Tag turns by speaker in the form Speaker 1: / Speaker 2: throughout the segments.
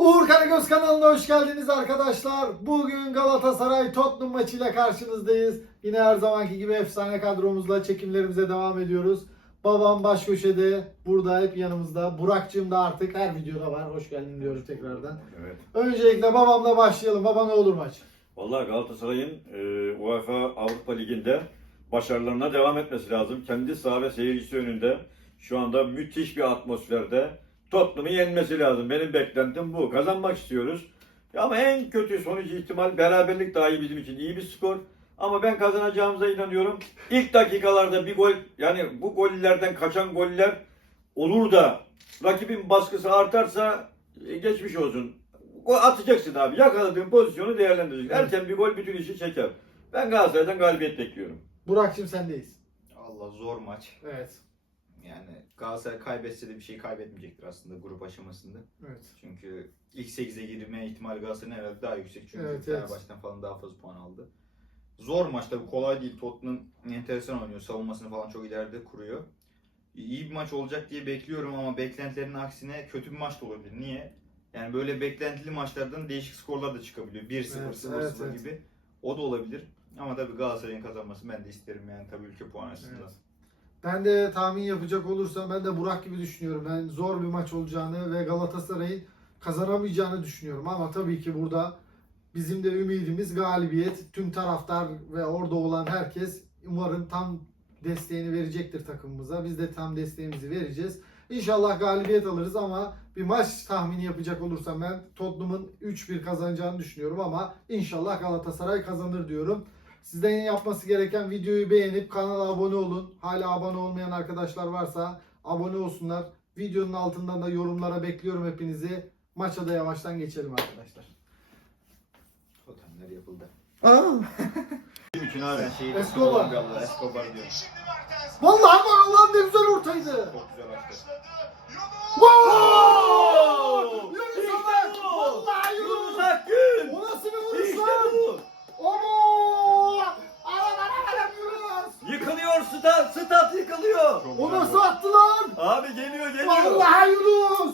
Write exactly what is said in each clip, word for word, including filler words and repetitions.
Speaker 1: Uğur Karagöz kanalına hoş geldiniz arkadaşlar. Bugün Galatasaray Tottenham maçıyla karşınızdayız. Yine her zamanki gibi efsane kadromuzla çekimlerimize devam ediyoruz. Babam baş köşede, burada hep yanımızda. Burak'cığım da artık her videoda var. Hoş geldin diyoruz tekrardan.
Speaker 2: Evet.
Speaker 1: Öncelikle babamla başlayalım. Baba ne olur maç?
Speaker 2: Vallahi Galatasaray'ın e, UEFA Avrupa Ligi'nde başarılarına devam etmesi lazım. Kendi saha ve seyircisi önünde şu anda müthiş bir atmosferde Tottenham'ı yenmesi lazım. Benim beklentim bu. Kazanmak istiyoruz. Ama en kötü sonuç ihtimal beraberlik dahi bizim için iyi bir skor. Ama ben kazanacağımıza inanıyorum. İlk dakikalarda bir gol, yani bu gollerden kaçan goller olur da rakibin baskısı artarsa e, geçmiş olsun. O atacaksın abi. Yakaladığın pozisyonu değerlendireceksin. Erken bir gol bütün işi çeker. Ben Galatasaray'dan galibiyet bekliyorum.
Speaker 1: Burak'cığım sendeyiz.
Speaker 3: Allah zor maç.
Speaker 1: Evet.
Speaker 3: Yani Galatasaray kaybetse de bir şey kaybetmeyecektir aslında grup aşamasında.
Speaker 1: Evet.
Speaker 3: Çünkü ilk sekize girme ihtimali Galatasaray'ın herhalde daha yüksek. Çünkü
Speaker 1: Evet,
Speaker 3: Fenerbahçe'den
Speaker 1: evet.
Speaker 3: falan daha fazla puan aldı. Zor maç tabii, kolay değil. Tottenham enteresan oynuyor. Savunmasını falan çok ileride kuruyor. İyi bir maç olacak diye bekliyorum ama beklentilerin aksine kötü bir maç da olabilir. Niye? Yani böyle beklentili maçlardan değişik skorlar da çıkabiliyor. bir sıfır,
Speaker 1: Evet,
Speaker 3: sıfır sıfır
Speaker 1: evet, evet.
Speaker 3: gibi. O da olabilir. Ama tabii Galatasaray'ın kazanması ben de isterim yani tabii ülke puan açısından.
Speaker 1: Evet. Ben de tahmin yapacak olursam ben de Burak gibi düşünüyorum. Ben zor bir maç olacağını ve Galatasaray'ın kazanamayacağını düşünüyorum. Ama tabii ki burada bizim de ümidimiz galibiyet. Tüm taraftar ve orada olan herkes umarım tam desteğini verecektir takımımıza. Biz de tam desteğimizi vereceğiz. İnşallah galibiyet alırız ama bir maç tahmini yapacak olursam ben Tottenham'ın üç bir kazanacağını düşünüyorum ama inşallah Galatasaray kazanır diyorum. Sizden yapması gereken videoyu beğenip kanala abone olun. Hala abone olmayan arkadaşlar varsa abone olsunlar. Videonun altından da yorumlara bekliyorum hepinizi. Maça da yavaştan geçelim arkadaşlar.
Speaker 3: Totemler yapıldı.
Speaker 1: Aa,
Speaker 2: Bizim için abi.
Speaker 3: Ben şeyi
Speaker 1: Escobar.
Speaker 3: Kolombiyalılar, Escobar diyorum.
Speaker 1: vallahi gol lan ne güzel ortaydı.
Speaker 3: Çok güzel açtı.
Speaker 1: Gol! Yunus
Speaker 2: İşte
Speaker 1: Ömer!
Speaker 2: bu!
Speaker 1: Vallahi Yunus!
Speaker 2: Yunus Akgün!
Speaker 1: O nasıl bir vuruş
Speaker 2: İşte
Speaker 1: lan?
Speaker 2: bu!
Speaker 1: Omo! Aram aram aram Yunus!
Speaker 2: Yıkılıyor stat, stat yıkılıyor.
Speaker 1: O nasıl attı lan?
Speaker 2: Abi geliyor geliyor.
Speaker 1: Vallahi Yunus!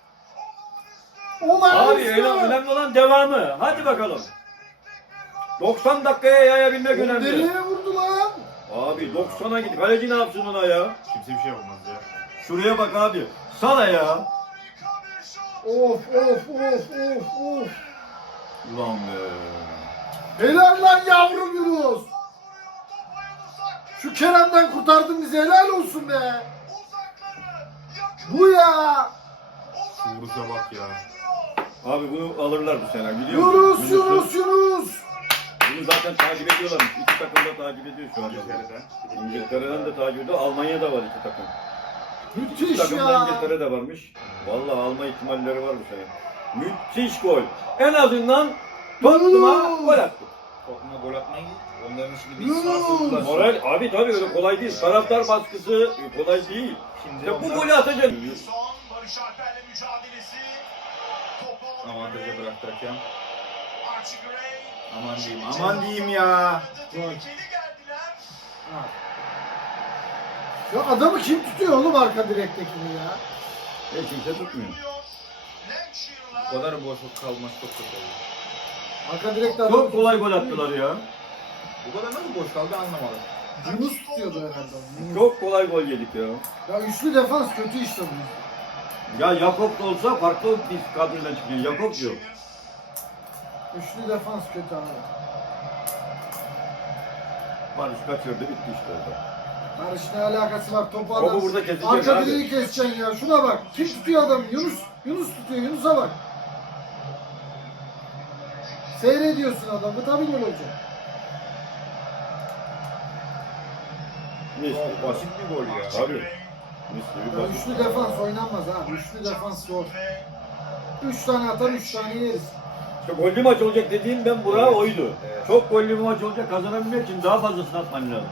Speaker 1: Olay
Speaker 2: Abi öyle, önemli olan devamı. Hadi bakalım. doksan dakikaya yayabilmek önemli.
Speaker 1: Nereye vurdu lan?
Speaker 2: Abi doksana git. Kaleci ne yapsın ona ya?
Speaker 3: Kimse bir şey yapamaz ya.
Speaker 2: Şuraya bak abi. Sana ya.
Speaker 1: Of of of of of.
Speaker 2: Ulan be.
Speaker 1: Helal lan yavrum Yunus. Şu Kerem'den kurtardın bizi, helal olsun be. Bu ya.
Speaker 3: Şu vuruşa bak ya.
Speaker 2: Abi bunu alırlar bu sene biliyor musun?
Speaker 1: Yunus
Speaker 2: Yunus'u-
Speaker 1: Yunus Yunus.
Speaker 2: Bunu zaten takip ediyorlar. İki takım da takip ediyor şu anda.
Speaker 3: İngiltere'den.
Speaker 2: İngiltere'den de takip ediyor. Almanya'da var iki takım. İki
Speaker 1: Müthiş
Speaker 2: takım da
Speaker 1: ya.
Speaker 2: İngiltere'de varmış. Vallahi alma ihtimalleri var bu sene. Müthiş gol. En azından Tottenham'a gol attı.
Speaker 3: Tottenham'a gol atmayı onların şimdi bir
Speaker 1: Yunus!
Speaker 3: sarsıntılar.
Speaker 2: Moral abi tabii öyle kolay değil. Taraftar baskısı kolay değil.
Speaker 3: Şimdi
Speaker 2: İşte bu
Speaker 3: onlar
Speaker 2: golü atacak.
Speaker 4: Son Barış Alper'le mücadelesi. Topu
Speaker 3: avantaja bıraktı hakem.
Speaker 4: Archie Gray.
Speaker 3: Aman diyeyim, aman diyeyim ya.
Speaker 4: Tehlikeli geldiler.
Speaker 1: Ya adamı kim tutuyor oğlum arka direktekini ya?
Speaker 2: Hiç kimse tutmuyor.
Speaker 3: Bu kadar boşluk kalması çok kötü oldu.
Speaker 1: Arka direkte adam
Speaker 2: Çok kolay gol attılar ya.
Speaker 3: Bu kadar nasıl boş kaldı anlamadım.
Speaker 1: Yunus tutuyordu herhalde. Yunus.
Speaker 2: Çok kolay gol yedik ya.
Speaker 1: Ya üçlü defans kötü işte bu.
Speaker 2: Ya Jakob da olsa farklı bir kadroyla çıkıyor. Jakob yok.
Speaker 1: Üçlü defans kötü abi.
Speaker 2: Barış kaçırdı bitti işte orada.
Speaker 1: Barış ne alakası var topu
Speaker 2: Topu
Speaker 1: adam.
Speaker 2: burada kesecek
Speaker 1: Arka
Speaker 2: abi.
Speaker 1: direği keseceksin ya. Şuna bak. Kim tutuyor adamı? Yunus. Yunus tutuyor. Yunus'a bak. Seyrediyorsun adamı. Tabii gol olacak.
Speaker 2: Mis
Speaker 3: Çok
Speaker 2: gibi
Speaker 3: basit bir gol ya.
Speaker 2: Abi. Mis gibi
Speaker 1: Ya
Speaker 2: basit.
Speaker 1: üçlü defans oynanmaz abi. Üçlü defans zor. Üç tane atar, üç tane yeriz.
Speaker 2: İşte gollü maç olacak dediğim ben Burak'a
Speaker 3: Evet.
Speaker 2: oydu.
Speaker 3: Evet.
Speaker 2: Çok gollü bir maç olacak kazanabilmek için daha fazlasını atman lazım.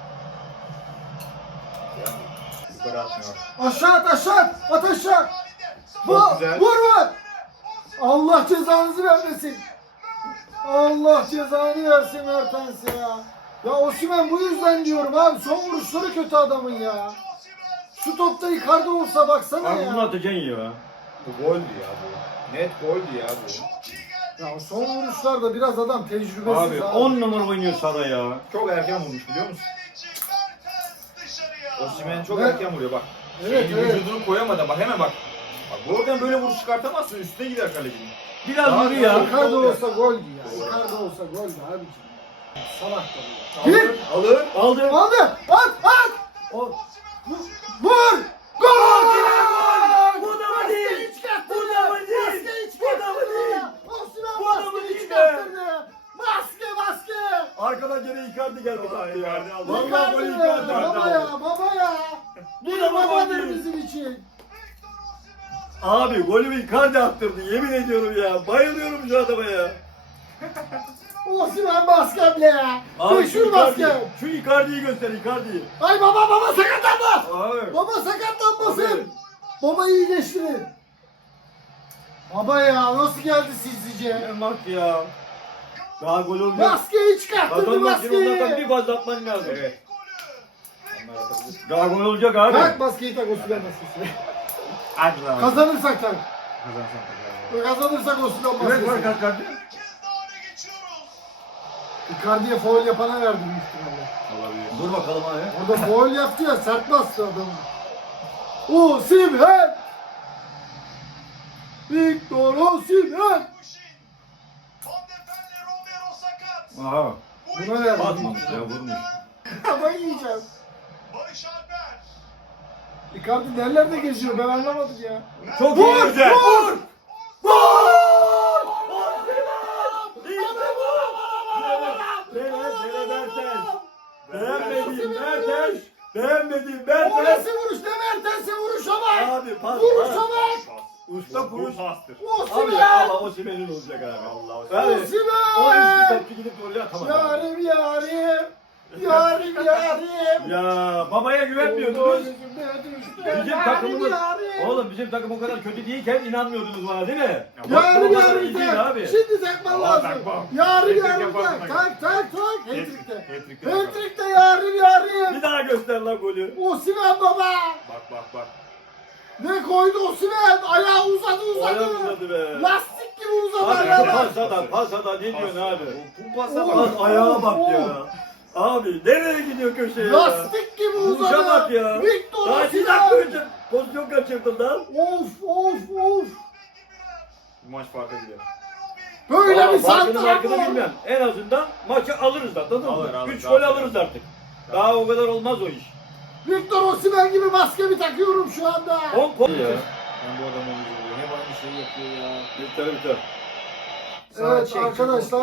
Speaker 3: Yani yukarı atmıyor.
Speaker 1: Aşağı at, aşağı at. At aşağı.
Speaker 3: Çok
Speaker 1: Vur,
Speaker 3: güzel.
Speaker 1: vur vur. Allah cezanızı vermesin. Allah cezanı versin Mertens ya. Ya Osimhen bu yüzden diyorum abi. Son vuruşları kötü adamın ya. Şu topta Icardi olsa baksana
Speaker 2: Abi bunu
Speaker 1: ya.
Speaker 2: atacaksın ya.
Speaker 3: Bu goldü ya bu. Net goldü ya bu.
Speaker 4: Çok iyi geldi.
Speaker 1: Ya son vuruşlarda biraz adam tecrübesiz
Speaker 2: Abi on numara oynuyor Sara ya.
Speaker 3: Çok erken vurmuş biliyor musun?
Speaker 4: Kaleci Mertens dışarıya.
Speaker 3: Osimhen çok
Speaker 1: Evet.
Speaker 3: erken vuruyor bak.
Speaker 1: Evet,
Speaker 3: Şeyini,
Speaker 1: evet.
Speaker 3: Vücudunu koyamadan bak hemen bak. Bak buradan böyle vuruş çıkartamazsın üstüne gider kalecinin.
Speaker 2: Biraz
Speaker 3: Daha
Speaker 2: yürü ya.
Speaker 1: Icardi olsa goldü ya. Icardi olsa goldü abiciğim. Salak da bu ya.
Speaker 3: Alır. Alır.
Speaker 2: Aldı.
Speaker 1: Aldı. At at.
Speaker 2: O-
Speaker 1: Vur. Gol.
Speaker 2: Bu da mı değil? Bu da mı değil?
Speaker 1: Maske
Speaker 2: Bu da mı değil?
Speaker 1: Osman
Speaker 2: Bu da mı
Speaker 1: maskeyi
Speaker 2: değil be?
Speaker 1: çıkarttırdı. Maske maske.
Speaker 2: Arkadan gene Icardi geldi.
Speaker 3: Vallahi Icardi aldı.
Speaker 2: Vallahi
Speaker 1: Icardi
Speaker 2: golü
Speaker 1: be,
Speaker 2: Icardi
Speaker 1: Baba
Speaker 2: aldı.
Speaker 1: ya baba ya.
Speaker 2: Bu da mı gol
Speaker 1: babadır
Speaker 2: değil?
Speaker 1: bizim için.
Speaker 2: Abi golümü Icardi attırdı. Yemin ediyorum ya. Bayılıyorum şu adama ya.
Speaker 1: Osman maskem ya.
Speaker 2: Abi şu
Speaker 1: Meşhur
Speaker 2: Icardi.
Speaker 1: maske.
Speaker 2: Şu Icardi'yi göster Icardi'yi.
Speaker 1: Ay baba baba sakatlanma.
Speaker 2: Abi.
Speaker 1: Baba sakatlanmasın.
Speaker 2: Abi.
Speaker 1: Baba iyileştirin. Baba ya nasıl geldi sizce?
Speaker 2: Ne bak ya. Daha gol olmuyor.
Speaker 1: Maskeyi çıkarttırdı
Speaker 2: Kazanmak için onlardan
Speaker 1: maskeyi.
Speaker 2: bir fazla atman lazım.
Speaker 3: Evet. Onlar atabilir.
Speaker 2: Daha gol olacak abi.
Speaker 1: Tak maskeyi tak Osman maskesi.
Speaker 3: Hadi lan.
Speaker 1: Kazanırsak tak.
Speaker 3: Kazansan
Speaker 1: Kazanırsak Osman
Speaker 2: Evet var
Speaker 1: maskesi.
Speaker 2: kaç kaç.
Speaker 4: Herkes daha öne geçiyoruz.
Speaker 1: Icardi'ye foul yapana verdi büyük ihtimalle.
Speaker 3: olabilir.
Speaker 2: Dur bakalım abi.
Speaker 1: Orada foul yaptı ya sert bastı adamı. Osimhen! Victor Osimhen!
Speaker 4: Kuşin. Van de Venle Romero sakat.
Speaker 2: Aha.
Speaker 4: Bu
Speaker 1: Buna
Speaker 4: iki
Speaker 1: verdi.
Speaker 2: Atmamış ya, vurmuş.
Speaker 4: takımda
Speaker 1: Ama yiyeceğim.
Speaker 4: Barış Alper.
Speaker 1: Icardi nerelerde geziyor ben anlamadım ya.
Speaker 2: Çok
Speaker 1: Vur!
Speaker 2: iyi güzel.
Speaker 1: Vur!
Speaker 2: Vur! İşte bu! Dene, dene Mertens. Beğenmediğim Mertens. Beğenmediğim
Speaker 1: O
Speaker 2: Mertens.
Speaker 1: nasıl vuruş ne Mertens'e vuruş ama!
Speaker 2: Abi pas.
Speaker 1: Vuruş
Speaker 2: pas.
Speaker 1: ama!
Speaker 2: Usta vuruş.
Speaker 3: pastır.
Speaker 2: Abi
Speaker 1: Osimhen!
Speaker 2: Allah Osimhen'in olacak abi.
Speaker 3: Allah
Speaker 2: Abi, o
Speaker 1: Osimhen!
Speaker 2: üstü topçu gidip oraya atamaz. abi.
Speaker 1: Yarim yarim! Yarim yarim!
Speaker 2: Ya babaya
Speaker 1: Oldu
Speaker 2: güvenmiyordunuz.
Speaker 1: yüzüme düştü.
Speaker 2: Bizim
Speaker 1: Yarim
Speaker 2: takımımız,
Speaker 1: yarim!
Speaker 2: oğlum bizim takım o kadar kötü değilken inanmıyordunuz bana değil mi?
Speaker 1: Yarim
Speaker 2: o kadar
Speaker 1: yarim
Speaker 2: iyi değil
Speaker 1: tak.
Speaker 2: abi.
Speaker 1: Şimdi takman
Speaker 3: Aa,
Speaker 1: lazım.
Speaker 3: takmam.
Speaker 1: Yarim
Speaker 3: Hat-trick
Speaker 1: yarim
Speaker 3: yaparsın
Speaker 1: tak.
Speaker 3: bak.
Speaker 1: Tak tak tak. Hat-trick'te.
Speaker 3: Hat-trick'te.
Speaker 1: Hat-trick'te yarim yarim.
Speaker 2: Bir daha göster lan golü.
Speaker 1: Osimhen baba.
Speaker 3: Bak bak bak.
Speaker 1: Ne koydu Osimhen? Ayağı uzadı
Speaker 2: Ayağı
Speaker 1: uzadı.
Speaker 2: uzadı be.
Speaker 1: Lastik gibi uzadı
Speaker 2: Abi
Speaker 1: ayağı.
Speaker 2: pas adam, pas adam ne diyorsun abi?
Speaker 3: Bu pasa
Speaker 1: Oo.
Speaker 2: Pas
Speaker 3: bak.
Speaker 2: ayağa bak
Speaker 1: Oo.
Speaker 2: ya. Abi nereye gidiyor köşeye ya?
Speaker 1: Lastik gibi
Speaker 2: Vuruşa
Speaker 1: uzadı.
Speaker 2: bak ya.
Speaker 1: Victor
Speaker 2: Daha iki dakika
Speaker 1: Osimhen.
Speaker 2: önce pozisyon kaçırdın lan.
Speaker 1: Of of of.
Speaker 3: Bu maç farka gider.
Speaker 1: Böyle
Speaker 2: Aa,
Speaker 1: bir
Speaker 2: farkını
Speaker 1: santrafor.
Speaker 2: farkını bilmem. En azından maçı alırız anladın mı?
Speaker 3: Alır, alır,
Speaker 2: Üç
Speaker 3: daha
Speaker 2: gol
Speaker 3: sonra.
Speaker 2: alırız artık. Daha o kadar olmaz o iş.
Speaker 1: Victor Osimhen gibi maskemi takıyorum şu anda.
Speaker 2: on gol ya.
Speaker 3: Ben bu adamı izliyorum. Hep aynı şeyi yapıyor ya.
Speaker 2: Biter biter.
Speaker 3: Sağa
Speaker 1: Evet
Speaker 3: çek,
Speaker 1: arkadaşlar.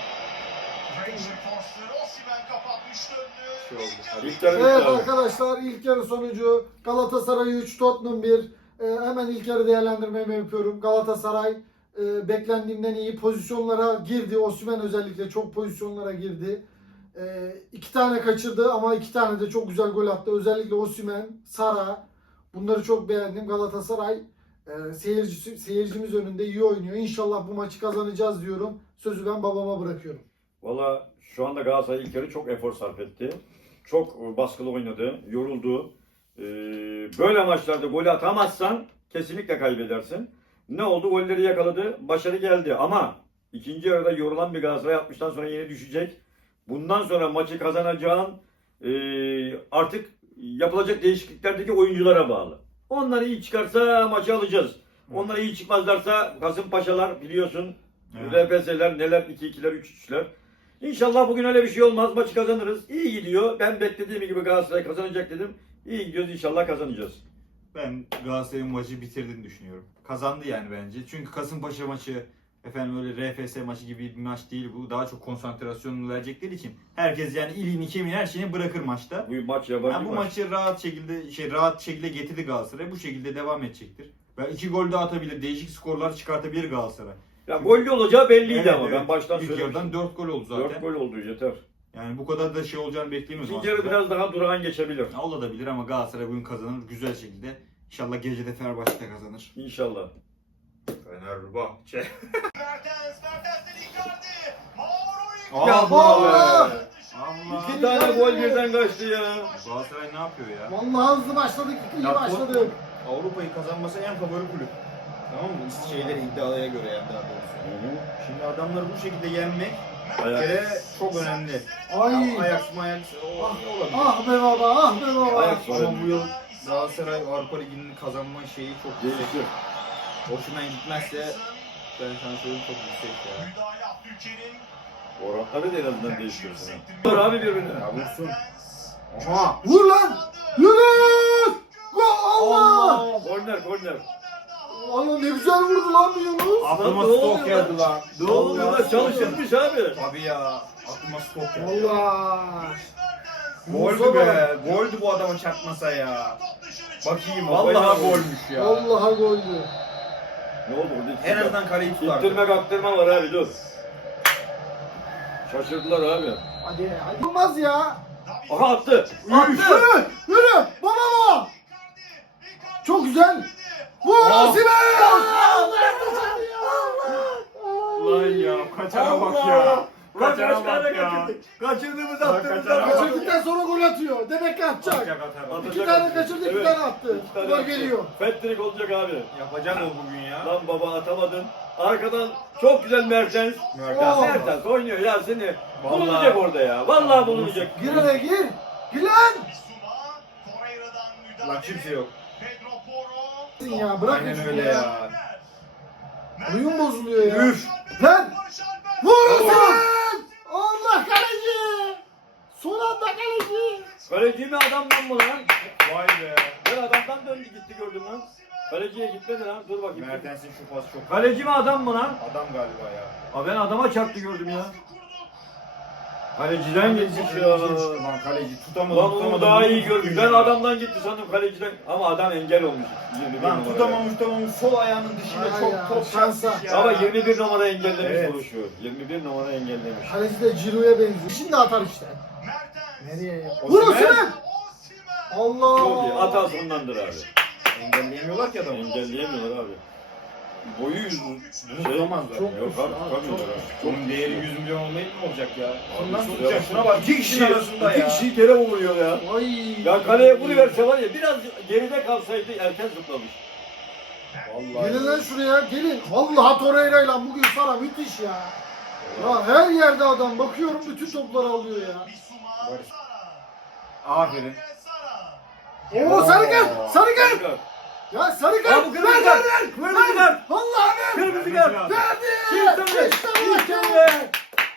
Speaker 4: Ranger Forster Osimhen kapatmıştı önünü.
Speaker 3: Şey oldu,
Speaker 4: İlk
Speaker 3: hadi.
Speaker 4: yarı
Speaker 2: Biter
Speaker 1: Evet
Speaker 2: biter.
Speaker 1: arkadaşlar ilk yarı sonucu Galatasaray üç, Tottenham bir. Ee, hemen ilk yarı değerlendirmemi yapıyorum. Galatasaray e, beklendiğimden iyi pozisyonlara girdi. Osimhen özellikle çok pozisyonlara girdi. E, iki tane kaçırdı ama iki tane de çok güzel gol attı. Özellikle Osimhen, Sara bunları çok beğendim. Galatasaray e, seyircisi, seyircimiz önünde iyi oynuyor. İnşallah bu maçı kazanacağız diyorum. Sözü ben babama bırakıyorum.
Speaker 2: Valla şu anda Galatasaray ilk yarı çok efor sarf etti. Çok baskılı oynadı, yoruldu. Ee, böyle maçlarda golü atamazsan kesinlikle kaybedersin. Ne oldu? Golleri yakaladı, başarı geldi ama ikinci yarıda yorulan bir Galatasaray altmıştan sonra yeni düşecek. Bundan sonra maçı kazanacağın e, artık yapılacak değişikliklerdeki oyunculara bağlı. Onlar iyi çıkarsa maçı alacağız. Onlar iyi çıkmazlarsa Kasımpaşalar biliyorsun,
Speaker 3: Evet.
Speaker 2: R F S'ler neler, iki ikiler, üç üçler. İnşallah bugün öyle bir şey olmaz. Maçı kazanırız. İyi gidiyor. Ben beklediğim gibi Galatasaray kazanacak dedim. İyi gidiyoruz. İnşallah kazanacağız.
Speaker 3: Ben Galatasaray'ın maçı bitirdiğini düşünüyorum. Kazandı yani bence. Çünkü Kasımpaşa maçı efendim öyle R F S maçı gibi bir maç değil bu. Daha çok konsantrasyonunu verecekleri için herkes yani iliğini kemiğini her şeyini bırakır maçta.
Speaker 2: Bu maç yabancı
Speaker 3: Yani bu
Speaker 2: maç.
Speaker 3: maçı rahat şekilde şey rahat şekilde getirdi Galatasaray. Bu şekilde devam edecektir. Ve iki gol daha atabilir. Değişik skorlar çıkartabilir Galatasaray.
Speaker 2: Ya gollü olacağı belliydi
Speaker 3: Evet,
Speaker 2: ama
Speaker 3: evet.
Speaker 2: ben baştan
Speaker 3: İlk
Speaker 2: söylemiştim.
Speaker 3: yarıdan dört gol oldu zaten.
Speaker 2: dört gol oldu yeter.
Speaker 3: Yani bu kadar da şey olacağını beklemiyoruz.
Speaker 2: İkinci yarı biraz daha durağan geçebilir.
Speaker 3: Ya olabilir ama Galatasaray bugün kazanır güzel şekilde. İnşallah gecede Fenerbahçe de kazanır.
Speaker 2: İnşallah.
Speaker 3: Fenerbahçe.
Speaker 4: Mertens, Mertens'ten Icardi. Mauro
Speaker 3: Ya
Speaker 4: Icardi.
Speaker 1: Allah!
Speaker 3: Allah.
Speaker 2: İki tane gol birden kaçtı ya.
Speaker 3: Galatasaray ne yapıyor ya?
Speaker 1: Vallahi hızlı başladık, iyi
Speaker 3: Ya,
Speaker 1: başladık.
Speaker 3: Avrupa'yı kazanması en favori kulüp. Tamam mı? Şeyleri iddiaya göre yani daha doğrusu. Şimdi adamları bu şekilde yenmek bir
Speaker 2: Ayak.
Speaker 3: kere çok önemli.
Speaker 1: Ay.
Speaker 3: Ajax Mayax o
Speaker 1: Ah,
Speaker 3: olabilir.
Speaker 1: ah be baba, ah be baba.
Speaker 2: Ayak sonra
Speaker 3: Ama bu yıl Galatasaray Avrupa Ligi'nin kazanma şeyi çok yüksek.
Speaker 2: değişir.
Speaker 3: Hoşuna gitmezse ben sana söyleyeyim çok yüksek ya.
Speaker 4: Müdahale Abdülkerim.
Speaker 2: Oranları da en azından değişiyorsun. Dur abi birbirine.
Speaker 3: Ya vursun. Aha!
Speaker 1: Vur lan! Yunus! Gol! Allah!
Speaker 2: Korner korner.
Speaker 1: Allah ne güzel vurdu lan bu Yunus.
Speaker 3: Aklıma
Speaker 2: Lan ne
Speaker 3: stok
Speaker 2: oluyor
Speaker 3: geldi lan.
Speaker 2: Ne oluyor lan? Çalışılmış abi.
Speaker 3: Tabii ya. Aklıma stok geldi.
Speaker 1: Allah!
Speaker 3: Goldü be. Goldü bu adama çarpmasa ya. Bakayım vallahi golmüş ya.
Speaker 1: Vallahi goldü.
Speaker 2: Ne oldu orada?
Speaker 3: En azından kaleyi tutardı.
Speaker 2: İttirme kaktırma var abi dur. Şaşırdılar abi.
Speaker 1: Hadi hadi. Olmaz ya.
Speaker 2: Aha attı.
Speaker 1: Attı. Yürü! Yürü! Baba baba! Çok güzel. Vur
Speaker 3: Ah.
Speaker 1: Osimhen!
Speaker 3: Lan ya kaçana bak ya.
Speaker 2: Lan kaç
Speaker 3: Kaçana
Speaker 2: tane
Speaker 3: bak ya.
Speaker 2: kaçırdık. Kaçırdığımız
Speaker 3: Lan
Speaker 2: attığımızdan
Speaker 3: kaçana bak.
Speaker 1: Kaçırdıktan sonra gol atıyor. Demek ki atacak.
Speaker 3: Atacak atar.
Speaker 2: Atacak,
Speaker 1: İki tane
Speaker 2: atacak.
Speaker 1: kaçırdı, iki
Speaker 2: Evet.
Speaker 1: tane attı.
Speaker 2: İki tane
Speaker 1: Gol
Speaker 2: attı.
Speaker 1: geliyor.
Speaker 2: Patrick olacak abi.
Speaker 3: Yapacak o bugün ya.
Speaker 2: Lan baba atamadın. Arkadan çok güzel Mertens.
Speaker 3: Mertens.
Speaker 1: Oo.
Speaker 2: Mertens oynuyor ya seni.
Speaker 3: Vallahi.
Speaker 2: Bulunacak orada ya. Vallahi bulunacak.
Speaker 1: Gir araya gir. Gir lan.
Speaker 4: Bissouma, Torreira'dan müdahale.
Speaker 3: Lan kimse yok.
Speaker 4: Pedro Porro.
Speaker 1: Ya bırakın
Speaker 3: Aynen
Speaker 1: şunu
Speaker 3: öyle
Speaker 1: ya.
Speaker 3: ya.
Speaker 1: Oyun bozuluyor ya.
Speaker 3: Üf.
Speaker 1: Lan.
Speaker 4: Barış Alper.
Speaker 1: Vur Osimhen! Allah kaleci! Son anda kaleci!
Speaker 2: Kaleci mi adamdan mı lan?
Speaker 3: Vay be.
Speaker 2: Ben adamdan döndü gitti gördüm lan. Kaleciye gitmedi lan. Dur bakayım.
Speaker 3: Mertens'in şu pas çok.
Speaker 2: Kaleci mi adam mı lan?
Speaker 3: Adam galiba ya.
Speaker 2: Aa, ben adama çarptı gördüm ya. Kaleciden gitmiş ya.
Speaker 3: Lan kaleci tutamadı.
Speaker 2: Lan onu
Speaker 3: tutamadı,
Speaker 2: daha
Speaker 3: vurdu
Speaker 2: iyi gördüm.
Speaker 3: bugün
Speaker 2: Ben
Speaker 3: ya.
Speaker 2: adamdan gitti sandım kaleciden. Ama adam engel olmuş. yirmi bir
Speaker 3: Lan
Speaker 2: numara.
Speaker 3: tutamamış tutamamış sol ayağının dışında
Speaker 1: Ay
Speaker 3: çok
Speaker 1: ya,
Speaker 3: top
Speaker 1: şansa.
Speaker 3: şansı ya.
Speaker 2: Ama yirmi bir numara engellemiş
Speaker 3: Evet.
Speaker 2: oluşuyor. yirmi bir numara engellemiş.
Speaker 1: Kaleci de Ciro'ya benziyor. Şimdi atar işte.
Speaker 4: Mertens.
Speaker 1: Nereye ya?
Speaker 3: Osimhen.
Speaker 1: Vur Osimhen!
Speaker 4: Osimhen.
Speaker 1: Allah!
Speaker 2: Çok iyi. Hatası ondandır abi.
Speaker 3: Engelleyemiyorlar ki adamı.
Speaker 2: Engelleyemiyorlar abi. Boyu yüzü.
Speaker 3: Bunu
Speaker 2: Şey,
Speaker 3: tutamazlar.
Speaker 1: çok-
Speaker 2: yok abi tutamıyorlar abi.
Speaker 3: Onun değeri yüz milyon olmayıp mı olacak ya? Şundan
Speaker 2: Abi,
Speaker 3: tutacak
Speaker 2: ya.
Speaker 3: şuna bak. İki kişinin arasında
Speaker 2: iki
Speaker 3: ya.
Speaker 2: kişiyi kere vuruyor ya.
Speaker 1: Ay!
Speaker 2: Ya kaleye vuruverse var ya biraz geride kalsaydı erken zıplamış.
Speaker 3: Vallahi.
Speaker 1: Gelin lan şuraya gelin. Vallahi Torreira'yla bugün sana müthiş ya. Ya her yerde adam bakıyorum bütün topları alıyor ya.
Speaker 4: Bissouma.
Speaker 3: Barış.
Speaker 4: Sara.
Speaker 3: Aferin.
Speaker 4: Sara.
Speaker 1: Oo sarı kart! Sarı kart! Ya sarı
Speaker 2: Ya
Speaker 1: kart!
Speaker 2: bu
Speaker 1: Ver
Speaker 2: kırmızı
Speaker 1: ver
Speaker 2: kart!
Speaker 1: ver!
Speaker 2: Kırmızı kart!
Speaker 1: Vallahi ver!
Speaker 2: Kırmızı kart!
Speaker 1: Verdi!
Speaker 2: Kimse
Speaker 1: İşte bu
Speaker 2: mi?
Speaker 1: işte!
Speaker 2: Kimse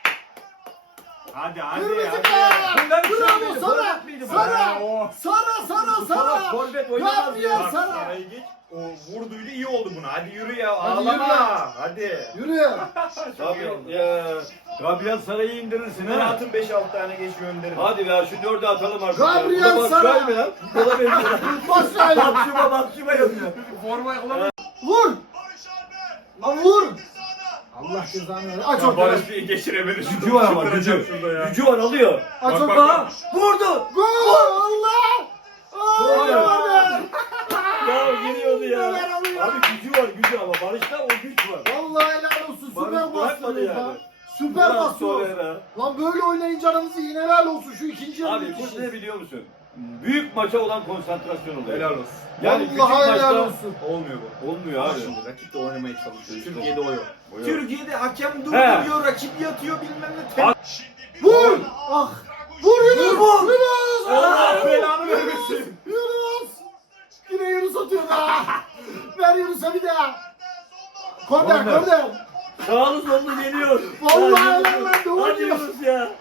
Speaker 3: Hadi hadi
Speaker 1: Kırmızı
Speaker 3: hadi.
Speaker 1: kart!
Speaker 2: Bunlar bir şey
Speaker 1: Bravo
Speaker 2: miydi?
Speaker 1: Sara!
Speaker 2: Forvet miydi bu?
Speaker 1: Sara!
Speaker 3: Oo.
Speaker 1: Sara Sara
Speaker 2: Salak
Speaker 1: Sara!
Speaker 2: forvet oynamaz
Speaker 1: Gabriel
Speaker 2: ya.
Speaker 3: Bak,
Speaker 1: Sara!
Speaker 3: Sara'yı geç. O vurduydu iyi oldu buna. Hadi yürü ya.
Speaker 1: Hadi
Speaker 3: Ağlama.
Speaker 1: yürü ya.
Speaker 3: Hadi.
Speaker 1: Yürü!
Speaker 2: Tabii ya. Gabriel Saray'ı indirirsin ha.
Speaker 3: Rahatın beş altı tane geç gönderin.
Speaker 2: Hadi be şu dördü atalım artık.
Speaker 1: Gabriel
Speaker 2: ya. Bu da
Speaker 1: Sara.
Speaker 2: Batshuayi mi lan? Bu da benziyor.
Speaker 1: Batshuayi.
Speaker 2: Batshuayi Batshuayi yazıyor.
Speaker 3: Forma olamaz.
Speaker 1: Vur!
Speaker 4: Barış Alper.
Speaker 1: Lan vur!
Speaker 4: Sağda.
Speaker 1: Allah cezanı versin. Aç
Speaker 3: Ya
Speaker 1: ortaya.
Speaker 3: Barış bir geçiremedi. Şu
Speaker 2: Gücü var ama
Speaker 3: şutları
Speaker 2: gücü.
Speaker 3: şurada ya.
Speaker 2: Gücü var alıyor.
Speaker 1: Aç
Speaker 3: Bak,
Speaker 1: ortaya.
Speaker 3: bak,
Speaker 2: Vurdu.
Speaker 1: Gol! Allah!
Speaker 2: Gol
Speaker 1: Ay,
Speaker 2: ya.
Speaker 1: Ömer!
Speaker 2: Ya giriyordu ya.
Speaker 1: Ömer alıyor.
Speaker 2: Abi gücü var gücü ama Barış'ta o güç var.
Speaker 1: Vallahi helal olsun.
Speaker 2: Barış
Speaker 1: Süper
Speaker 2: bırakmadı
Speaker 1: bastınız
Speaker 2: yani.
Speaker 1: ya. Süper
Speaker 2: Ulan
Speaker 1: basıyor.
Speaker 2: Torreira.
Speaker 1: Lan böyle oynayınca aranızı yine helal olsun. Şu ikinci yarı
Speaker 2: Abi
Speaker 1: müthiş.
Speaker 2: bu ne biliyor musun? Büyük maça olan konsantrasyon oluyor.
Speaker 3: Helal olsun.
Speaker 2: Yani küçük
Speaker 1: Vallahi helal
Speaker 2: maçta
Speaker 1: olsun.
Speaker 3: Olmuyor bu.
Speaker 2: olmuyor abi.
Speaker 3: Şimdi rakip de oynamaya çalışıyor.
Speaker 2: İşte.
Speaker 3: Türkiye'de o yok.
Speaker 2: O yok.
Speaker 3: Türkiye'de hakem
Speaker 2: He.
Speaker 3: durduruyor, rakip yatıyor bilmem ne.
Speaker 2: Bak.
Speaker 4: Şimdi bir
Speaker 1: Vur!
Speaker 4: gol daha.
Speaker 1: Ah!
Speaker 4: Draguş.
Speaker 1: Vur Yunus!
Speaker 2: Vur!
Speaker 1: Yunus!
Speaker 3: Allah
Speaker 1: Ah!
Speaker 3: belanı vermesin.
Speaker 1: Yunus! Yine Yunus atıyor da. Ver Yunus'a bir daha. Korner,
Speaker 2: Korner.
Speaker 1: korner.
Speaker 2: Sağlı sollu geliyor.
Speaker 1: Vallahi
Speaker 2: Hadi
Speaker 1: helal lan, doğru
Speaker 2: Hadi
Speaker 1: diyor.
Speaker 2: Yunus ya.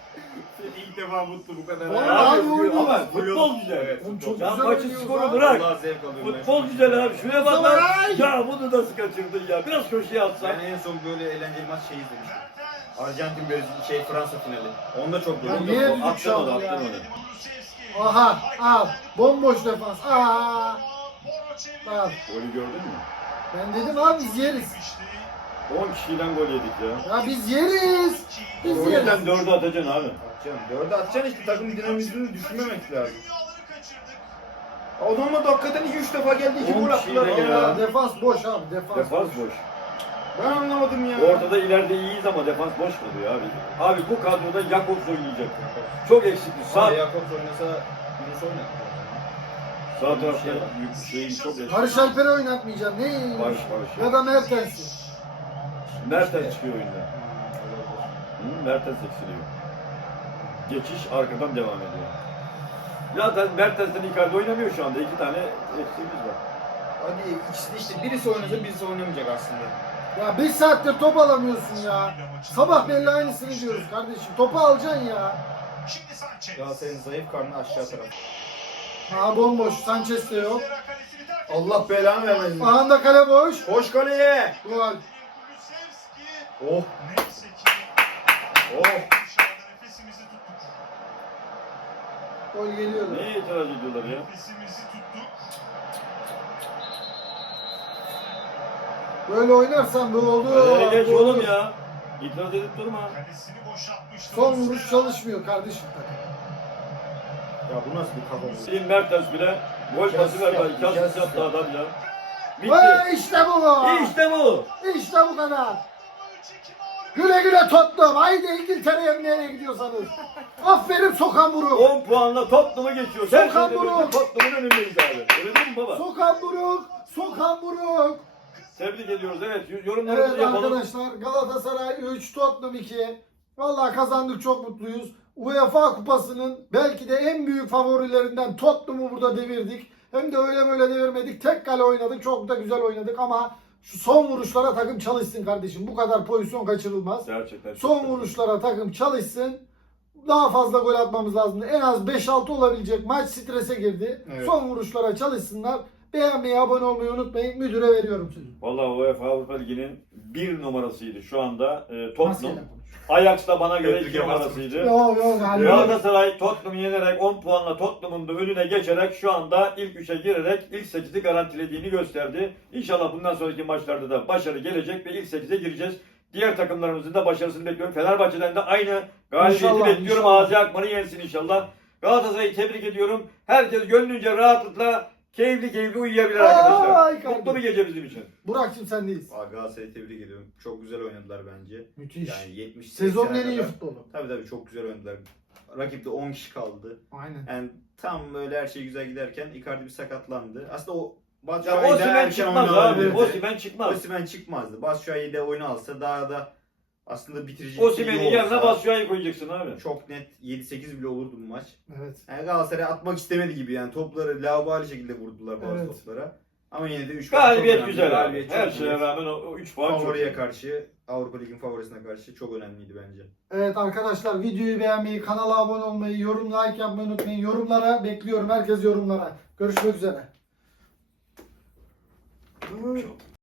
Speaker 3: İlk defa mutlu bu kadar.
Speaker 1: Vallahi
Speaker 2: Abi,
Speaker 1: iyi oynuyor.
Speaker 2: ama futbol güzel.
Speaker 3: Evet,
Speaker 1: Oğlum
Speaker 3: futbol.
Speaker 1: çok
Speaker 2: Ya
Speaker 1: güzel
Speaker 2: maçın
Speaker 1: oynuyoruz
Speaker 2: skoru
Speaker 1: lan.
Speaker 2: bırak.
Speaker 3: Vallahi zevk alıyorum ben.
Speaker 2: Futbol güzel abi. Şuraya bak lan.
Speaker 1: Samuray!
Speaker 2: Ya bunu nasıl kaçırdın ya? Biraz köşeye atsan.
Speaker 3: Ben en son böyle eğlenceli maç şey izlemiştim. Arjantin Brezilya şey Fransa finali. Onda çok
Speaker 1: Ya
Speaker 3: böyle.
Speaker 1: niye düdük
Speaker 2: Attırmadı
Speaker 1: çaldı ya?
Speaker 2: attırmadı.
Speaker 4: Kulusevski.
Speaker 1: Aha, al. Bomboş defans. Aa.
Speaker 4: Boro çevirdi.
Speaker 1: Bak.
Speaker 2: Golü gördün mü?
Speaker 1: Ben dedim abi biz yeriz.
Speaker 2: on kişiden gol yedik ya.
Speaker 1: Ya biz yeriz. Biz
Speaker 2: O
Speaker 1: yeriz.
Speaker 2: yüzden dördü atacaksın abi.
Speaker 3: Atacaksın. Dörde atacaksın işte takım dinamizmini düşünmemek lazım.
Speaker 4: Dünyaları kaçırdık.
Speaker 3: Adamlar da hakikaten iki üç defa geldi iki
Speaker 2: On
Speaker 3: gol attılar.
Speaker 2: kişiyle
Speaker 3: ya.
Speaker 1: Aa, defans boş abi. Defans,
Speaker 2: Defans
Speaker 1: boş.
Speaker 2: boş.
Speaker 3: Ben anlamadım ya.
Speaker 2: Ortada ileride iyiyiz ama defans boş kalıyor abi. Abi bu kadroda Jakobs oynayacak. Çok eksikli.
Speaker 3: Sağ
Speaker 2: Sağ.
Speaker 3: Jakobs oynasa Yunus oynatır.
Speaker 2: Sağ tarafta yük şeyin çok eski.
Speaker 1: Barış Alper'i oynatmayacaksın. Ne?
Speaker 2: Barış Barış.
Speaker 1: Ya da Mertens'i.
Speaker 2: Mertens çıkıyor oyunda. Hı, Mertens eksiliyor. Geçiş arkadan devam ediyor. Zaten Mertens'ten Icardi oynamıyor şu anda. İki tane eksiğimiz var.
Speaker 3: Hadi ikisi de işte birisi oynasa birisi oynamayacak aslında.
Speaker 1: Ya bir saattir top alamıyorsun ya. Sabah belli aynısını diyoruz kardeşim. Topu alacaksın ya.
Speaker 4: Şimdi Sanchez.
Speaker 3: Galatasaray'ın zayıf karnı aşağı taraf.
Speaker 1: Ha bomboş. Sanchez de yok.
Speaker 4: Muslera kalesini terk etti.
Speaker 3: Allah belanı vermesin.
Speaker 1: Ahanda kale boş.
Speaker 3: Koş kaleye.
Speaker 1: Gol.
Speaker 4: Kulusevski.
Speaker 3: Oh
Speaker 4: Neyse ki
Speaker 3: oh.
Speaker 4: dışarıda nefesimizi tuttuk.
Speaker 1: Gol geliyor.
Speaker 2: Neye itiraz ediyorlar ya?
Speaker 4: Nefesimizi tuttuk.
Speaker 1: Böyle oynarsan böyle oldu.
Speaker 2: Kaleye geç
Speaker 1: Bu
Speaker 2: oğlum
Speaker 1: olur.
Speaker 2: ya. İtiraz edip durma.
Speaker 4: Kalesini boşaltmıştı.
Speaker 1: Son
Speaker 4: Muslera.
Speaker 1: vuruş çalışmıyor kardeşim.
Speaker 3: Ya bu nasıl bir kafa?
Speaker 2: Senin Mertens bile gol
Speaker 3: İki
Speaker 2: pası
Speaker 3: asist
Speaker 2: verdi.
Speaker 3: yaptı,
Speaker 2: İki
Speaker 3: iki
Speaker 2: asist
Speaker 3: asist
Speaker 2: yaptı adam ya. Bitti.
Speaker 1: Ve işte bu.
Speaker 2: İşte bu.
Speaker 1: İşte bu kadar. Güle güle Tottenham. Haydi İngiltere'ye nereye gidiyorsanız. Aferin Sokan Buruk.
Speaker 2: on puanla Tottenham'ı geçiyor. Her
Speaker 1: Sokan
Speaker 2: şeyde
Speaker 1: Buruk.
Speaker 2: böyle Tottenham'ın önündeyiz abi. Öyle değil mi baba?
Speaker 1: Sokan Buruk. Sokan Buruk.
Speaker 2: Tebrik ediyoruz. Evet yorumlarımızı
Speaker 1: Evet
Speaker 2: yapalım.
Speaker 1: arkadaşlar Galatasaray üç Tottenham iki. Vallahi kazandık, çok mutluyuz. UEFA Kupası'nın belki de en büyük favorilerinden Tottenham'ı burada devirdik. Hem de öyle böyle devirmedik. Tek kale oynadık. Çok da güzel oynadık ama şu son vuruşlara takım çalışsın kardeşim. Bu kadar pozisyon kaçırılmaz.
Speaker 2: Gerçekten.
Speaker 1: Son
Speaker 2: çok
Speaker 1: vuruşlara takım çalışsın. Daha fazla gol atmamız lazım. En az beş altı olabilecek. Maç strese girdi.
Speaker 3: Evet.
Speaker 1: Son vuruşlara çalışsınlar. Beğenmeyi, abone olmayı unutmayın. Müdüre veriyorum sözü.
Speaker 2: Vallahi UEFA Avrupa Ligi'nin bir numarasıydı şu anda e, Tottenham.
Speaker 1: Maskeyle konuş.
Speaker 2: Ajax da bana göre iki
Speaker 3: Tebrik
Speaker 2: numarasıydı.
Speaker 1: Yok yok. hallederiz.
Speaker 2: Galatasaray Tottenham'ı yenerek on puanla Tottenham'ın da önüne geçerek şu anda ilk üçe girerek ilk sekizi garantilediğini gösterdi. İnşallah bundan sonraki maçlarda da başarı gelecek ve ilk sekize gireceğiz. Diğer takımlarımızın da başarısını bekliyorum. Fenerbahçe'den de aynı galibiyeti
Speaker 1: İnşallah,
Speaker 2: bekliyorum.
Speaker 1: inşallah.
Speaker 2: Ağzı Akman'ı yensin inşallah. Galatasaray'ı tebrik ediyorum. Herkes gönlünce rahatlıkla keyifli keyifli uyuyabilir
Speaker 1: Ay,
Speaker 2: arkadaşlar.
Speaker 1: kardeşim.
Speaker 2: Mutlu bir gece bizim için.
Speaker 1: Burak'cığım sendeyiz.
Speaker 3: Aa, Galatasaray'ı tebrik ediyorum. Çok güzel oynadılar bence.
Speaker 1: Müthiş.
Speaker 3: Yani yetmiş
Speaker 1: Sezonun
Speaker 3: seksene
Speaker 1: en iyi
Speaker 3: kadar-
Speaker 1: futbolu.
Speaker 3: Tabii tabii çok güzel oynadılar. Rakipte on kişi kaldı.
Speaker 1: Aynen.
Speaker 3: Yani tam böyle her şey güzel giderken Icardi bir sakatlandı. Aslında o
Speaker 2: Ya
Speaker 3: Batshuayi de
Speaker 2: Osimhen
Speaker 3: erken
Speaker 2: çıkmaz
Speaker 3: oyuna
Speaker 2: abi.
Speaker 3: alabilirdi.
Speaker 2: Osimhen çıkmaz.
Speaker 3: Osimhen çıkmazdı. Batshuayi de oyunu alsa daha da aslında bitirici bir
Speaker 2: Osimhen'in
Speaker 3: şey
Speaker 2: yerine
Speaker 3: olsa
Speaker 2: Batshuayi'yi koyacaksın abi.
Speaker 3: çok net yedi sekiz bile olurdu bu maç.
Speaker 1: Evet.
Speaker 3: Yani Galatasaray atmak istemedi gibi yani topları laubali şekilde vurdular bazı
Speaker 1: Evet.
Speaker 3: toplara. Ama yine de üç
Speaker 2: Galibiyet güzel abi. Her şeye
Speaker 3: rağmen
Speaker 2: rağmen o üç puan çok
Speaker 3: favoriye
Speaker 2: iyi.
Speaker 3: karşı, Avrupa Ligi'nin favorisine karşı çok önemliydi bence.
Speaker 1: Evet arkadaşlar, videoyu beğenmeyi, kanala abone olmayı, yorum, like yapmayı unutmayın. Yorumlara bekliyorum. Herkes yorumlara. Görüşmek üzere.